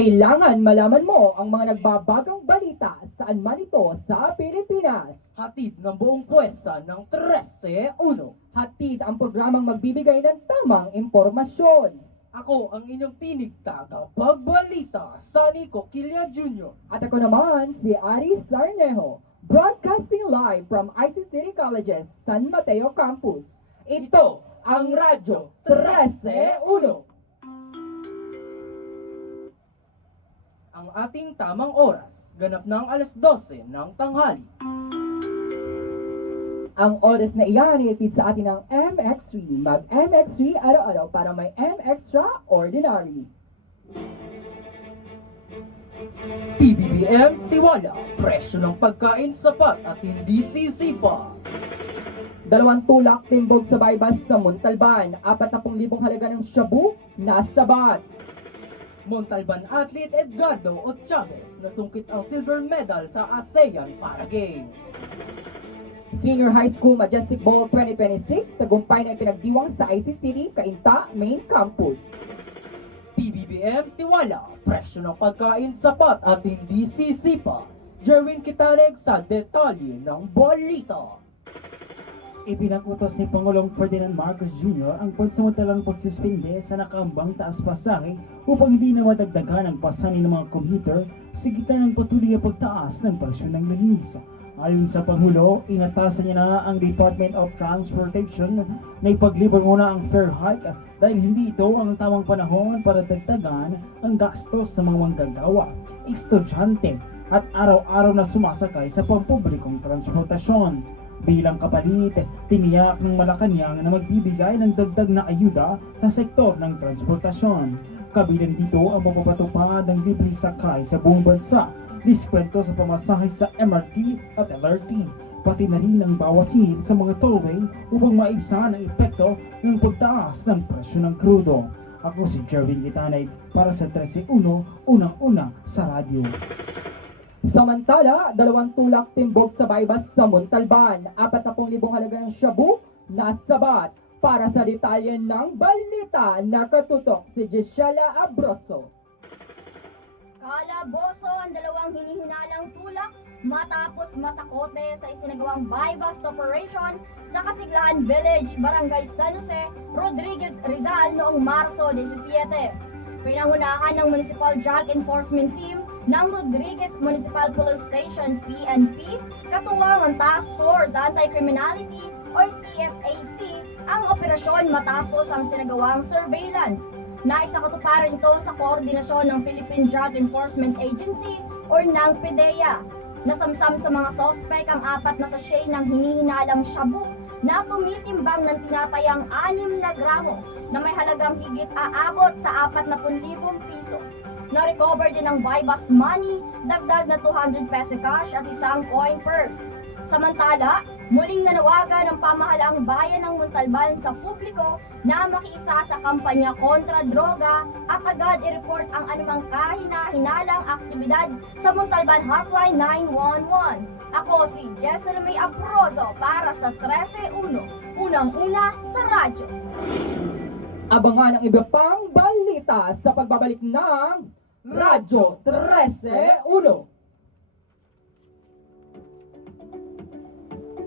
Kailangan malaman mo ang mga nagbabagang balita saan man ito sa Pilipinas. Hatid ng buong puwersa ng 13-1. Hatid ang programang magbibigay ng tamang impormasyon. Ako ang inyong tinig tagapagbalita, Sunny Coquilla Jr. At ako naman si Ari Sarnejo, broadcasting live from IC City College's San Mateo Campus. Ito ang Radyo 13-1. Ang ating tamang oras, ganap ng alas 12 ng tanghali. Ang oras na iyan ay itid sa atin ng MX3. Mag-MX3 araw-araw para may M Extraordinary. PBBM Tiwala, presyo ng pagkain sapat at hindi sisipa. 2 tulak timbog sa baybas sa Montalban. 40,000 halaga ng shabu na sabat. Montalban athlete Edgardo O. Chavez nasungkit ang silver medal sa ASEAN Para Games. Senior High School Majestic Ball 2026, tagumpay na ipinagdiwang sa IC City, Cainta Main Campus. PBBM Tiwala, presyo ng pagkain sapat at hindi sisipa. Jerwin Kitareg sa detalye ng balita. Ipinakutos ni Pangulong Ferdinand Marcos Jr. ang pansamantalang pagsuspinde sa nakaambang taas pasahe upang hindi na madagdagan ang pasanin ng mga commuter sa gitna ng patuloy na pagtaas ng presyo ng langis. Ayon sa Pangulo, inatasan niya na ang Department of Transportation na ipaglibang muna ang fare hike dahil hindi ito ang tamang panahon para dagdagan ang gastos sa mga manggagawa, estudyante at araw-araw na sumasakay sa pampublikong transportasyon. Bilang kapalit, tiniyak ng Malacanang na magbibigay ng dagdag na ayuda sa sektor ng transportasyon. Kabilang dito ang mapapatupad ng libreng sakay sa buong bansa, diskwento sa pamasahe sa MRT at LRT, pati na rin ang bawasin sa mga tollway upang maibsan ang epekto ng pagtaas ng presyo ng krudo. Ako si Jerwin Gitanay para sa 13-1, unang-una sa radyo. Samantala, 2 tulak timbog sa baybas sa Montalban. 40,000 halaga ng shabu na sabat. Para sa detalye ng balita, nakatutok si Gisela Abroso. Kalaboso ang 2 hinihinalang tulak matapos masakote sa isinagawang buy-bust operation sa Kasiglahan Village, Barangay San Jose, Rodriguez, Rizal noong Marso 17. Pinangunahan ng Municipal Drug Enforcement Team ng Rodriguez Municipal Police Station PNP, katuwang ang Task Force Anti-Criminality or TFAC, ang operasyon matapos ang sinagawang surveillance. Naisakatuparan ito sa koordinasyon ng Philippine Drug Enforcement Agency or ng PDEA. Nasamsam sa mga sospek ang 4 na sachet ng hinihinalang shabu na tumitimbang ng tinatayang 6 na gramo na may halagang higit aabot sa 40,000 piso. Na-recover din ang buy-bust money, dagdag na 200 peso cash at isang coin purse. Samantala, muling nanawagan ang pamahalaang bayan ng Montalban sa publiko na makiisa sa kampanya kontra droga at agad i-report ang anumang kahina-hinalang aktibidad sa Montalban Hotline 911. Ako si Jesseline May Abroso para sa 13-1, unang-una sa radyo. Abangan ang iba pang balita sa pagbabalik ng Radyo 13-1.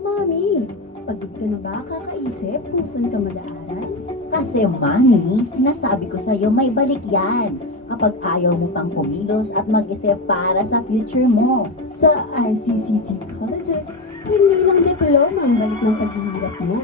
Mami, pagod ka na ba kakaisip kung saan ka mag-aaral? Kasi mami, sinasabi ko sa'yo may balik yan kapag ayaw mo pang kumilos at mag-isip para sa future mo. Sa ICCT Colleges, hindi lang diploma ang balik ng paghihirap mo.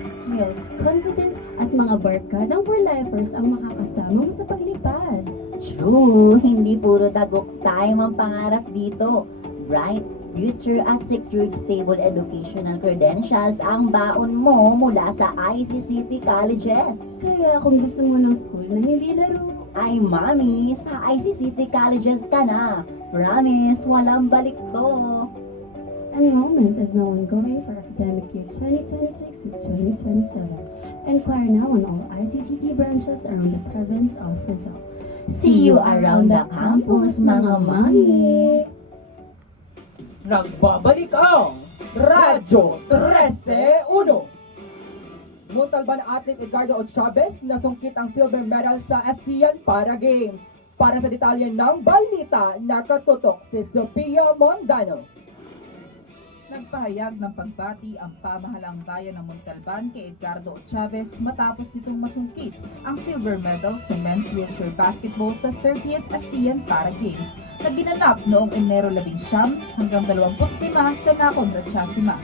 Skills, confidence, at mga barkadang for lifers ang makakasama mo sa paglipad. True, hindi puro dagok time ang pangarap dito. Bright future at secured stable educational credentials ang baon mo mula sa ICCT Colleges. Kaya kung gusto mo ng school na hindi laro, Ay mami, sa ICCT Colleges ka na. Promise, walang balik to. enrollment is now ongoing for academic year 2026 to 2027. Inquire now on all ICCT branches around the province of Rizal. See you around the campus, mga mami! Nagbabalik ang Radyo 13-1. Montalban athlete Edgardo O. Chavez nasungkit ang silver medal sa ASEAN Para Games. Para sa detalye ng balita, nakatutok si Sofia Mondano. Nagpahayag ng pagbati ang pamahalang bayan ng Montalban kay Edgardo Chavez matapos nitong masungkit ang silver medal sa men's wheelchair basketball sa 30th ASEAN Para Games na ginanap noong Enero 19 hanggang 25 sa Nakhon Ratchasima.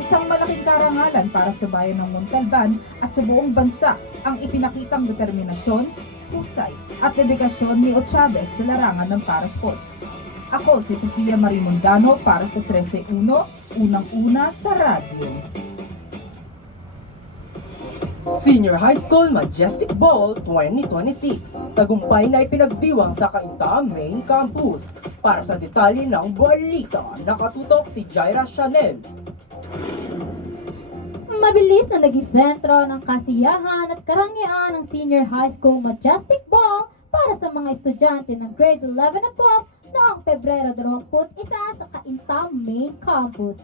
Isang malaking karangalan para sa bayan ng Montalban at sa buong bansa ang ipinakitang determinasyon, husay at dedikasyon ni Chavez sa larangan ng para sports. Ako si Sofia Marie Mondano para sa 13-1, unang-una sa radyo. Senior High School Majestic Ball 2026. Tagumpay na ipinagdiwang sa Cainta Main Campus. Para sa detalye ng balita, nakatutok si Jaira Chanel. Mabilis na naging sentro ng kasiyahan at karangyaan ng Senior High School Majestic Ball para sa mga estudyante ng grade 11 at 12 noong Pebrero 21 sa Cainta Main Campus.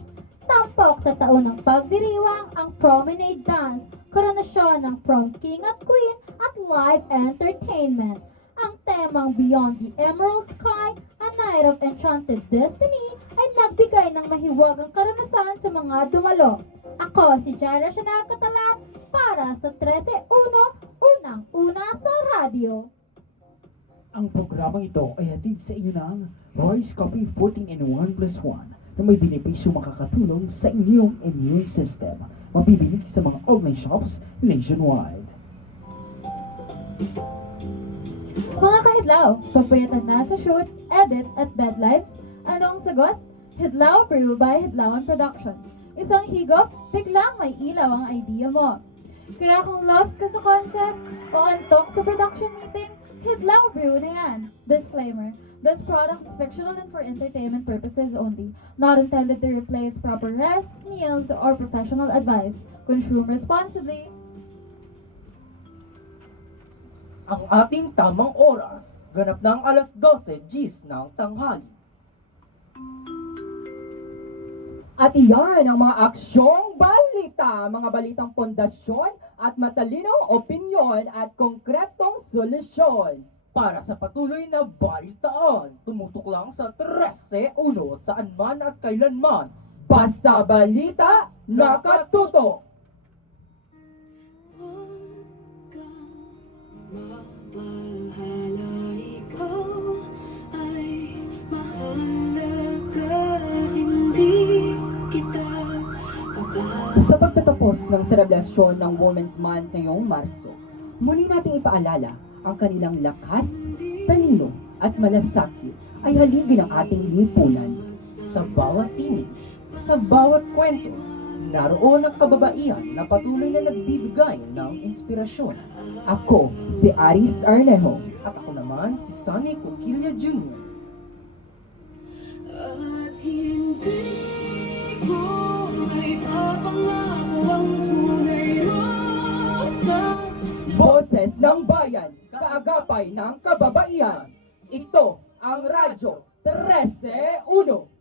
Tampok sa taon ng pagdiriwang ang Promenade Dance, koronasyon ng Prom King at Queen at live entertainment. Ang temang Beyond the Emerald Sky, A Night of Enchanted Destiny ay nagbigay ng mahiwagang karanasan sa mga dumalo. Ako si Jaira Chanel Catalan para sa 13-1, unang-una sa radyo. Ang programang ito ay hatid sa inyo ng Royce Coffee 14-in-1 plus 1 na may benepisyo makakatulong sa inyong immune system. Mabibili sa mga online shops nationwide. Mga kaidlaw, papayatan na sa shoot, edit at deadlines. Anong sagot? Hidlaw Brew by Hidlawan Productions. Isang higop, biglang may ilaw ang idea mo. Kaya kung lost ka sa concept o antok sa production meeting, Hidlaw Brew na yan. Disclaimer, this product is fictional and for entertainment purposes only. Not intended to replace proper rest, meals, or professional advice. Consume responsibly. Ang ating tamang oras, ganap ng alas 12 gis ng tanghali. At iyan ang mga aksyong balita, mga balitang pundasyon at matalinong opinyon at konkretong solusyon. Para sa patuloy na balitaan, tumutok lang sa 13-1 saan man at kailanman. Basta balita, nakatutok! Mabahala ikaw ay mahalaga, hindi kita babalik. Sa pagtatapos ng selebrasyon ng Women's Month ngayong Marso, muli nating ipaalala ang kanilang lakas, talino at malasakit ay haligi ng ating lipunan. Sa bawat tinig, sa bawat kwento, naroon ang kababaihan na patuloy na nagbibigay ng inspirasyon. Ako, si Aris Arnejo. At ako naman, si Sonny Coquilla Jr. At hindi ko may papangako ang kulay rosas. Boses ng Bayan, kaagapay ng kababaihan. Ito ang Radyo 13-1.